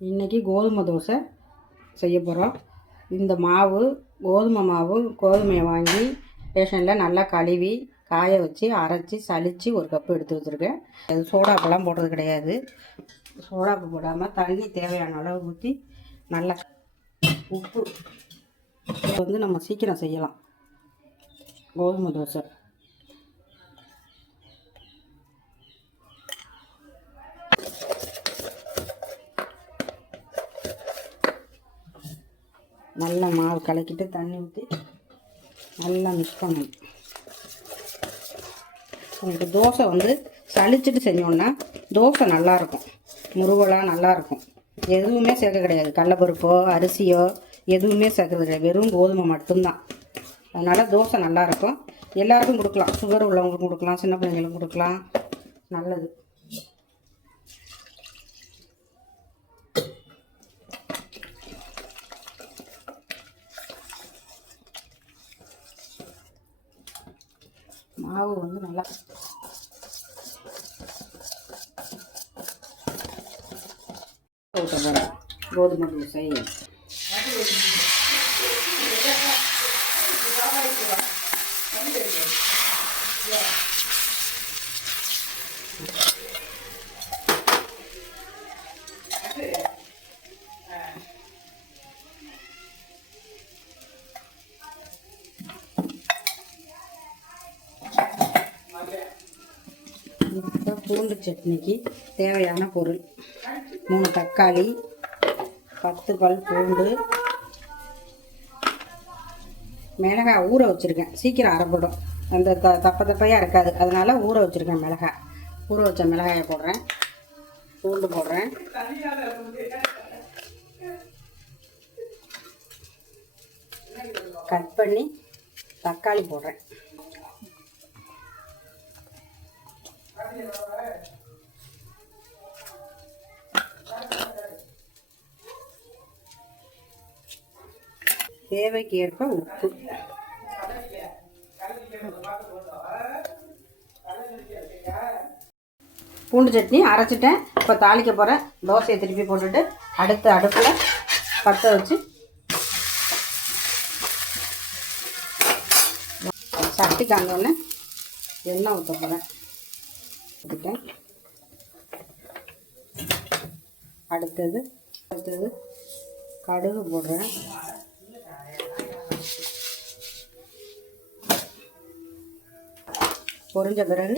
இன்றைக்கி கோதுமை தோசை செய்ய போகிறோம். இந்த மாவு கோதுமையை வாங்கி ரேஷனில் நல்லா கழுவி காய வச்சு அரைச்சி சலித்து ஒரு கப்பு எடுத்து வச்சுருக்கேன். அது சோடாப்பெல்லாம் போடுறது கிடையாது. சோடாப்பு போடாமல் தண்ணி தேவையான அளவு ஊற்றி நல்லா உப்பு நம்ம சீக்கிரம் செய்யலாம். கோதுமை தோசை நல்லா மாவு கலக்கிட்டு தண்ணி ஊற்றி நல்லா மிக்ஸ் பண்ணணும். உங்களுக்கு தோசை சளிச்சிட்டு செஞ்சோன்னா தோசை நல்லாயிருக்கும், முருகலாக நல்லாயிருக்கும். எதுவுமே சேர்க்க கிடையாது, கடலைப்பருப்போ அரிசியோ எதுவுமே சேர்க்கறது கிடையாது, வெறும் கோதுமை மட்டும்தான். அதனால் தோசை நல்லாயிருக்கும். எல்லாருக்கும் கொடுக்கலாம், சுகர் உள்ளவங்களுக்கும் கொடுக்கலாம், சின்ன பிள்ளைங்களுக்கும் கொடுக்கலாம், நல்லது. மாவு நல்லா ஊற்ற போகிறேன். கோதுமை தோசை பூண்டு சட்னிக்கு தேவையான பொருள்: 3 தக்காளி, 10 பல் பூண்டு, மிளகாய் ஊற வச்சுருக்கேன். சீக்கிரம் அரைப்படும், அந்த தப்பையாக இருக்காது, அதனால் ஊற வச்சுருக்கேன். மிளகாய் ஊற வச்ச மிளகாயை போடுறேன், பூண்டு போடுறேன், கட் பண்ணி தக்காளி போடுறேன். தேவைக்கு ஏற்ப உப்பு. பூண்டு சட்னி அரைச்சிட்டேன். இப்போ தாளிக்க போகிறேன். தோசையை திருப்பி போட்டுட்டு அடுப்பில் பற்ற வச்சு சட்டி காஞ்சோடனே எண்ணெய் ஊற்ற போகிறேன். ஊற்றிட்டேன். அடுத்தது கடுகு போடுறேன். பொரிஞ்ச பிறகு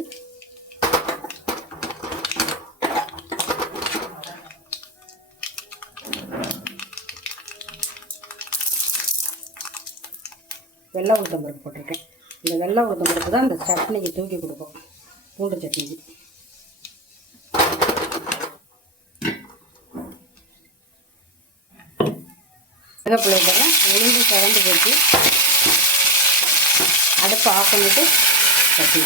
வெள்ளை உளுத்தம் பருப்பு போட்டிருக்கேன். இந்த வெள்ளை உளுத்தம் பருப்பு தான் இந்த சட்னிக்கு தூக்கி கொடுக்கும், பூண்டு சட்னிக்கு. கருவேப்பிலை போடுறேன். உளுந்து கலந்து போட்டு அடுப்பை ஆஃப் பண்ணிவிட்டு சட்னி.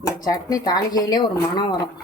இந்த சட்னி தாளிக்கையிலே ஒரு மணம் வரும்.